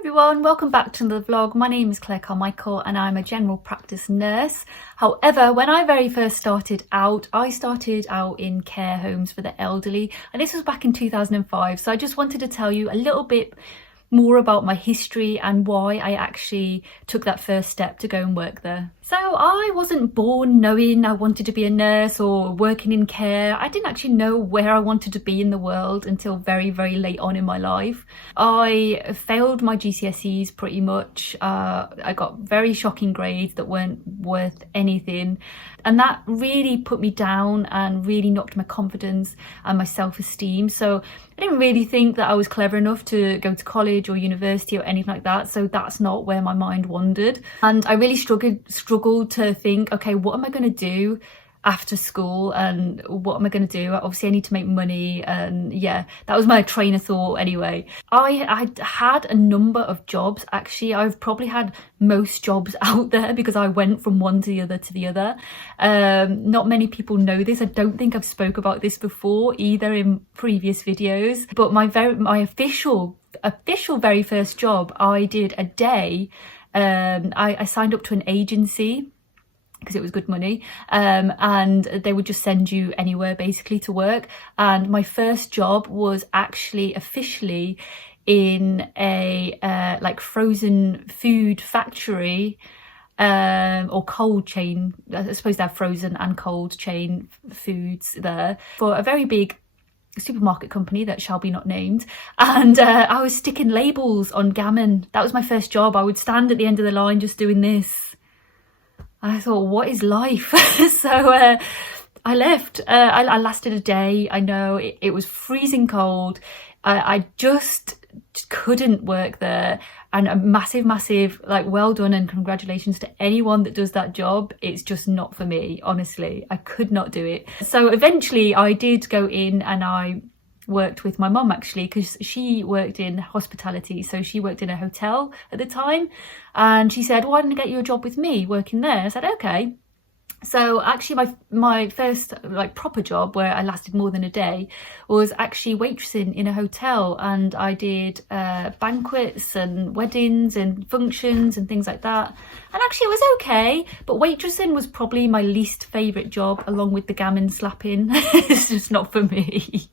Everyone, welcome back to the vlog. My name is Claire Carmichael and I'm a general practice nurse. However, when I very first started out, I started out in care homes for the elderly, and this was back in 2005. So I just wanted to tell you a little bit more about my history and why I actually took that first step to go and work there. So I wasn't born knowing I wanted to be a nurse or working in care. I didn't actually know where I wanted to be in the world until very, very late on in my life. I failed my GCSEs pretty much. I got very shocking grades that weren't worth anything. And that really put me down and really knocked my confidence and my self-esteem. So I didn't really think that I was clever enough to go to college or university or anything like that. So that's not where my mind wandered. And I really struggled to think, okay, what am I going to do after school and what am I going to do? Obviously I need to make money, and yeah, that was my train of thought anyway. I had a number of jobs. Actually, I've probably had most jobs out there because I went from one to the other. Not many people know this. I don't think I've spoke about this before either in previous videos, but my official very first job, I did a day. I signed up to an agency because it was good money, and they would just send you anywhere basically to work. And my first job was actually officially in a like frozen food factory, or cold chain. I suppose they have frozen and cold chain foods there for a very big supermarket company that shall be not named. And I was sticking labels on gammon. That was my first job. I would stand at the end of the line just doing this. I thought, what is life? So I left. I lasted a day. I know it was freezing cold. I just couldn't work there. And a massive like, well done and congratulations to anyone that does that job. It's just not for me, honestly. I could not do it. So eventually I did go in and I worked with my mum, actually, because she worked in hospitality. So she worked in a hotel at the time, and she said, why don't I get you a job with me working there? I said, okay. So actually my first like proper job, where I lasted more than a day, was actually waitressing in a hotel. And I did banquets and weddings and functions and things like that. And actually it was okay, but waitressing was probably my least favourite job, along with the gammon slapping. It's just not for me.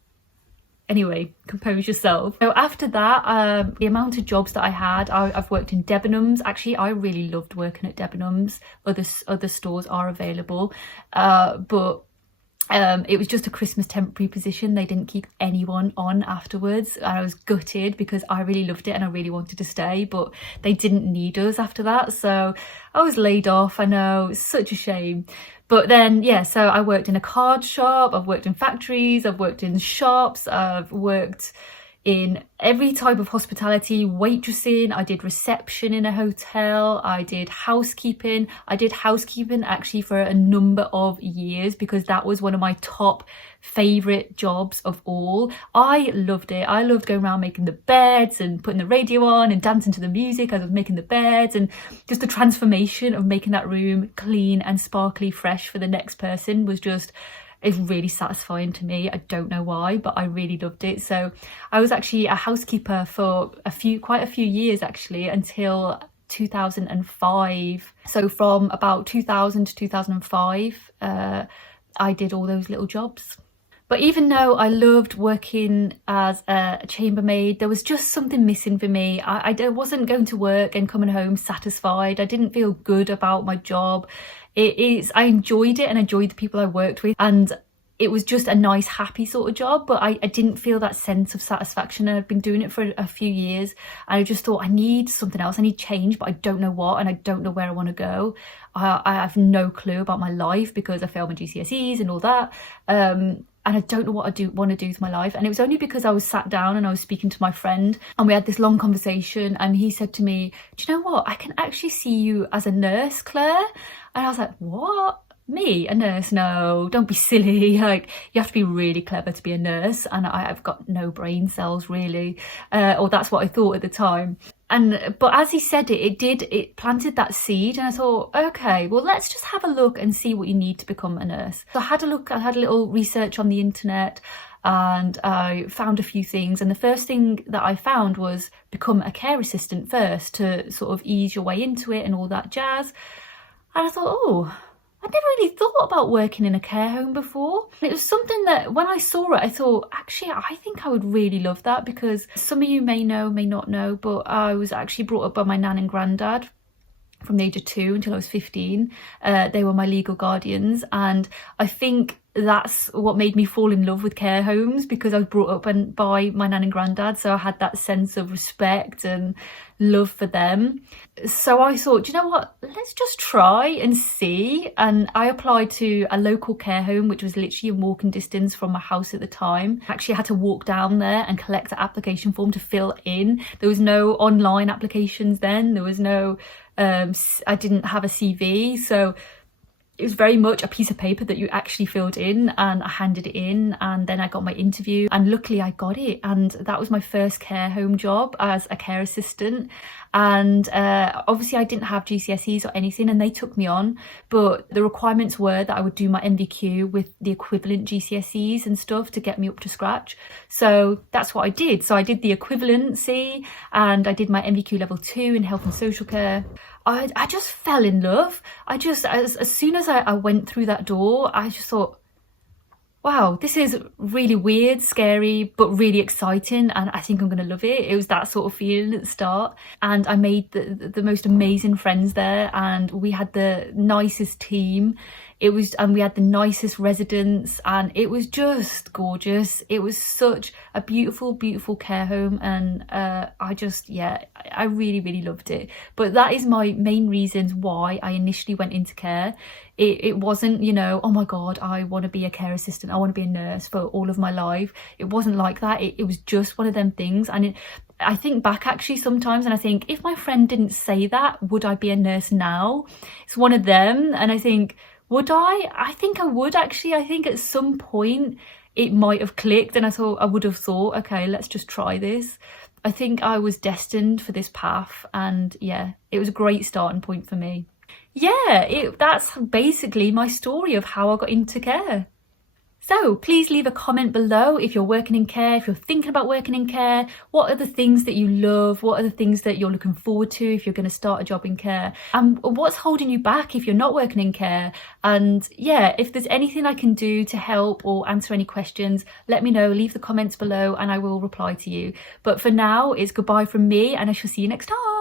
Anyway, compose yourself. So after that, the amount of jobs that I had, I've worked in Debenhams. Actually, I really loved working at Debenhams. Other stores are available, but it was just a Christmas temporary position. They didn't keep anyone on afterwards, and I was gutted because I really loved it and I really wanted to stay, but they didn't need us after that. So I was laid off. I know, it's such a shame. But then, yeah, so I worked in a card shop, I've worked in factories, I've worked in shops, I've worked in every type of hospitality, waitressing, I did reception in a hotel, I did housekeeping. I did housekeeping actually for a number of years because that was one of my top favourite jobs of all. I loved it. I loved going around making the beds and putting the radio on and dancing to the music as I was making the beds, and just the transformation of making that room clean and sparkly fresh for the next person was just, it's really satisfying to me. I don't know why, but I really loved it. So I was actually a housekeeper for quite a few years actually, until 2005. So from about 2000 to 2005, I did all those little jobs. But even though I loved working as a chambermaid, there was just something missing for me. I wasn't going to work and coming home satisfied. I didn't feel good about my job. I enjoyed it and enjoyed the people I worked with, and it was just a nice, happy sort of job, but I didn't feel that sense of satisfaction. And I've been doing it for a few years, and I just thought, I need something else. I need change, but I don't know what, and I don't know where I want to go. I have no clue about my life because I failed my GCSEs and all that. And I don't know what I want to do with my life. And it was only because I was sat down and I was speaking to my friend, and we had this long conversation, and he said to me, do you know what? I can actually see you as a nurse, Claire. And I was like, what? Me, a nurse? No, don't be silly. Like, you have to be really clever to be a nurse, and I've got no brain cells really, or that's what I thought at the time. But as he said it planted that seed, and I thought, okay, well, let's just have a look and see what you need to become a nurse. So I had a look, I had a little research on the internet, and I found a few things, and the first thing that I found was become a care assistant first to sort of ease your way into it and all that jazz. And I thought, oh, I'd never really thought about working in a care home before. It was something that when I saw it, I thought, actually, I think I would really love that, because some of you may know, may not know, but I was actually brought up by my nan and granddad from the age of 2 until I was 15. They were my legal guardians, and I think that's what made me fall in love with care homes, because I was brought up by my nan and granddad, so I had that sense of respect and love for them. So I thought, do you know what, let's just try and see. And I applied to a local care home, which was literally in walking distance from my house at the time. Actually, I had to walk down there and collect the application form to fill in. There was no online applications then. There was no I didn't have a CV, so it was very much a piece of paper that you actually filled in, and I handed it in, and then I got my interview, and luckily I got it. And that was my first care home job as a care assistant. And obviously I didn't have GCSEs or anything, and they took me on, but the requirements were that I would do my MVQ with the equivalent GCSEs and stuff to get me up to scratch. So that's what I did. So I did the equivalency, and I did my MVQ level 2 in health and social care. I just fell in love. As soon as I went through that door, I just thought, wow, this is really weird, scary, but really exciting, and I think I'm going to love it. It was that sort of feeling at the start, and I made the most amazing friends there, and we had the nicest team. And we had the nicest residents, and it was just gorgeous. It was such a beautiful, beautiful care home, and I really, really loved it. But that is my main reasons why I initially went into care. It wasn't, oh my God, I want to be a care assistant, I want to be a nurse for all of my life. It wasn't like that. It was just one of them things. And I think back actually sometimes, and I think, if my friend didn't say that, would I be a nurse now? It's one of them. And I think, would I? I think I would actually. I think at some point it might have clicked, and I would have thought, okay, let's just try this. I think I was destined for this path, and yeah, it was a great starting point for me. Yeah, that's basically my story of how I got into care. So please leave a comment below if you're working in care, if you're thinking about working in care. What are the things that you love? What are the things that you're looking forward to if you're going to start a job in care? And what's holding you back if you're not working in care? And yeah, if there's anything I can do to help or answer any questions, let me know. Leave the comments below and I will reply to you. But for now, it's goodbye from me, and I shall see you next time.